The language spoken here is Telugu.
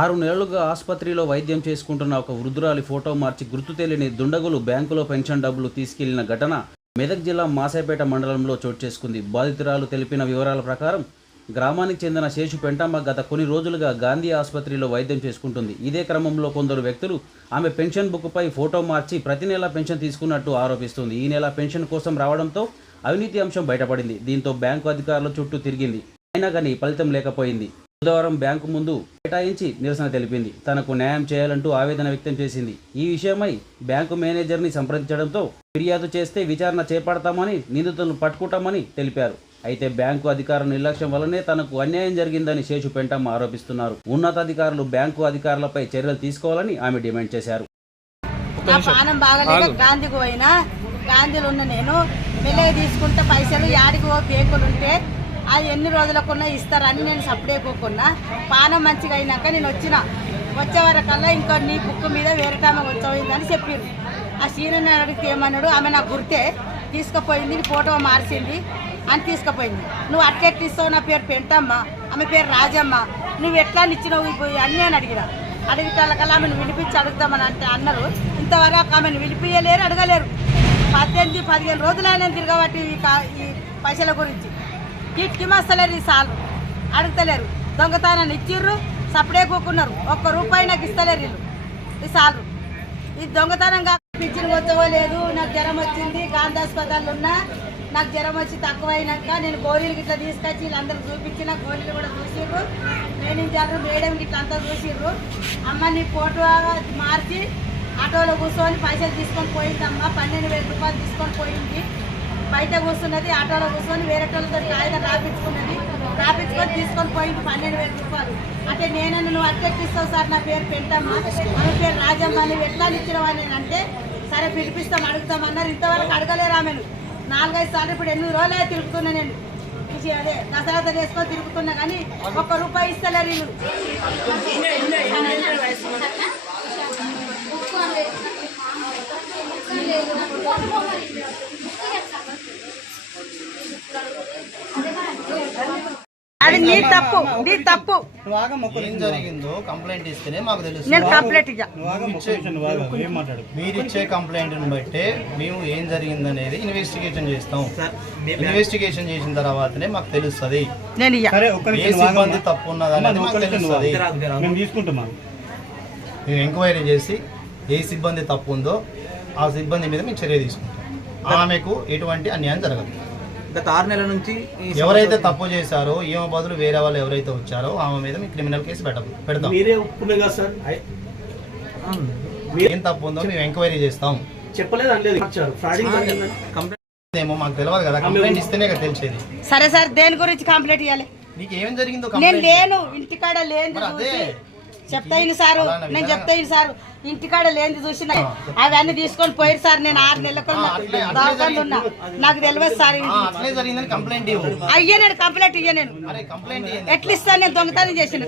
ఆరు నెలలుగా ఆసుపత్రిలో వైద్యం చేసుకుంటున్న ఒక వృద్ధురాలి ఫోటో మార్చి గుర్తు తెలియని దుండగులు బ్యాంకులో పెన్షన్ డబ్బులు తీసుకెళ్ళిన ఘటన మెదక్ జిల్లా మాసేపేట మండలంలో చోటు చేసుకుంది. బాధితురాలు తెలిపిన వివరాల ప్రకారం గ్రామానికి చెందిన శేషు పెంటమ్మ గత కొన్ని రోజులుగా గాంధీ ఆసుపత్రిలో వైద్యం చేసుకుంటుంది. ఇదే క్రమంలో కొందరు వ్యక్తులు ఆమె పెన్షన్ బుక్పై ఫోటో మార్చి ప్రతి నెల పెన్షన్ తీసుకున్నట్టు ఆరోపిస్తుంది. ఈ నెల పెన్షన్ కోసం రావడంతో అవినీతి అంశం బయటపడింది. దీంతో బ్యాంకు అధికారుల చుట్టూ తిరిగింది. అయినా కానీ ఫలితం లేకపోయింది. బుధవారం బ్యాంకు ముందు కేటాయించి నిరసన తెలిపింది. తనకు న్యాయం చేయాలంటూ ఆవేదన వ్యక్తం చేసింది. ఈ విషయమై బ్యాంకు మేనేజర్ని సంప్రదించడంతో ఫిర్యాదు చేస్తే విచారణ చేపడతామని నిందితులను పట్టుకుంటామని తెలిపారు. అయితే బ్యాంకు అధికారుల నిర్లక్ష్యం వల్లనే తనకు అన్యాయం జరిగిందని శేషు పెంటమ్మ ఆరోపిస్తున్నారు. ఉన్నతాధికారులు బ్యాంకు అధికారులపై చర్యలు తీసుకోవాలని ఆమె డిమాండ్ చేశారు. నా పానం బాగలేక గాంధీకి పోయినా గాంధీలో ఉన్న నేను మెల్లగా తీసుకుంటే పైసలు యాడికి ఉంటే అది ఎన్ని రోజులకున్నా ఇస్తారని నేను సప్పుడేకోకున్నా పానం మంచిగా అయినాక నేను వచ్చిన. వచ్చే వరకల్లా ఇంకా నీ బుక్ మీద వేరే టైం వచ్చేయిందని చెప్పారు ఆ సీనియర్ అడిగితే ఏమన్నాడు? ఆమె నాకు గుర్తే. తీసుకుపోయింది నీ ఫోటో మార్చింది అని తీసుకుపోయింది. నువ్వు అట్లెట్ ఇస్తావు నా పేరు పెంటమ్మ ఆమె పేరు రాజమ్మ నువ్వు ఎట్లా నిచ్చినవు అన్నీ అని అడిగిన అడిగితే ఆమెను వినిపించి అడుగుతామని అంటే అన్నారు. ఇంతవరకు ఆమెను వినిపించలేరు అడగలేరు. పద్దెనిమిది పదిహేను రోజులు ఆయన తిరగబట్టి ఈ పైసల గురించి. కిట్కి మస్తలేరు ఈ సార్లు అడుగుతలేరు. దొంగతనాన్ని ఇచ్చిర్రు సపడే కూకున్నారు. ఒక్క రూపాయి నాకు ఇస్తలేరు వీళ్ళు. ఈ సార్లు ఇది దొంగతనంగా పిచ్చిని నాకు జ్వరం వచ్చింది గాంధీ హాస్పిటల్ ఉన్నా నాకు జ్వరం వచ్చి తక్కువ అయినాక నేను గోళీలు గిట్లా తీసుకొచ్చి వీళ్ళందరూ చూపించిన గోళీలు కూడా చూసిర్రు మేనేజర్ మేడం గిట్లా అంతా చూసిర్రు అమ్మ నీ ఫోటో మార్చి ఆటోలో కూర్చొని పైసలు తీసుకొని పోయిందమ్మ పన్నెండు వేల రూపాయలు తీసుకొని పోయింది. బయట కూర్చున్నది ఆటోలో కూర్చొని వేరే వాళ్ళతో కాగితం రాపించుకున్నది. రాపించుకొని తీసుకొని పోయింది పన్నెండు వేల రూపాయలు. అంటే నేనన్ను నువ్వు అట్టెక్కిస్తావు సార్ నా పేరు పెంటమ్మ ఆమె పేరు రాజమ్మ నువ్వు ఎట్లా ఇచ్చినవా నేను సరే పిలిపిస్తాం అడుగుతామన్నారు ఇంతవరకు అడగలేరు ఆమెను. నాలుగైదు సార్లు ఇప్పుడు ఎన్ని రోజులు తిరుగుతున్నా నేను. అదే దసరాతో చేసుకొని తిరుగుతున్నా కానీ ఒక్క రూపాయి ఇస్తలేరు వీళ్ళు అది నీ తప్పు నీ తప్పు. ఏం జరిగిందో కంప్లైంట్ ఇస్తేనే మాకు తెలుసు నేను కంప్లైంట్ ఇచ్చా మీరు ఇచ్చే కంప్లైంట్ బట్టే మేము ఏం జరిగిందనేది ఇన్వెస్టిగేషన్ చేస్తాం. ఇన్వెస్టిగేషన్ చేసిన తర్వాతనే మాకు తెలుస్తుంది. ఏ నిమిషం సిబ్బంది తప్పు ఉన్నదనేది మాకు తెలుస్తుంది. మేము ఎంక్వైరీ చేసి ఏ సిబ్బంది తప్పు ఉందో ఆ సిబ్బంది మీద మేము చర్య తీసుకుంటాం. ఆమెకు ఎటువంటి అన్యాయం జరగదు. గత ఆరు నెలల నుంచి ఎవరైతే తప్పు చేశారో ఈమె బదులు వేరే వాళ్ళు ఎవరైతే వచ్చారో ఆమె మీద మేము క్రిమినల్ కేసు పెట్ట పెడతాం. మీరే ఒప్పుకున్నారు కదా సార్? ఏం తప్పు ఉందో మేము ఎంక్వైరీ చేస్తాం. చెప్పలేదు కంప్లైంట్ ఏమో మాకు తెలియదు కదా కంప్లైంట్ ఇస్తేనే కదా తెలిసేది. సరే సార్ దేని గురించి కంప్లైంట్ ఇవ్వాలి నీకు ఏం జరిగిందో నేను కంప్లైంట్ లేను ఇంటికాడ లేని మరి అదే. చూసి. చెప్తా ఇన్ని సారు నేను విధానం. చెప్తా ఇన్ని సారు. ఇంటికాడ లేని చూసి నా- అవన్నీ తీసుకొని పోయారు సార్ నేను ఆరు నెలలకు ఉన్నా. నాకు తెలియదు సార్ అయ్యా నేను కంప్లైంట్ ఇయ్య నేను. ఎట్లా ఇస్తాను? నేను దొంగతనం చేసిన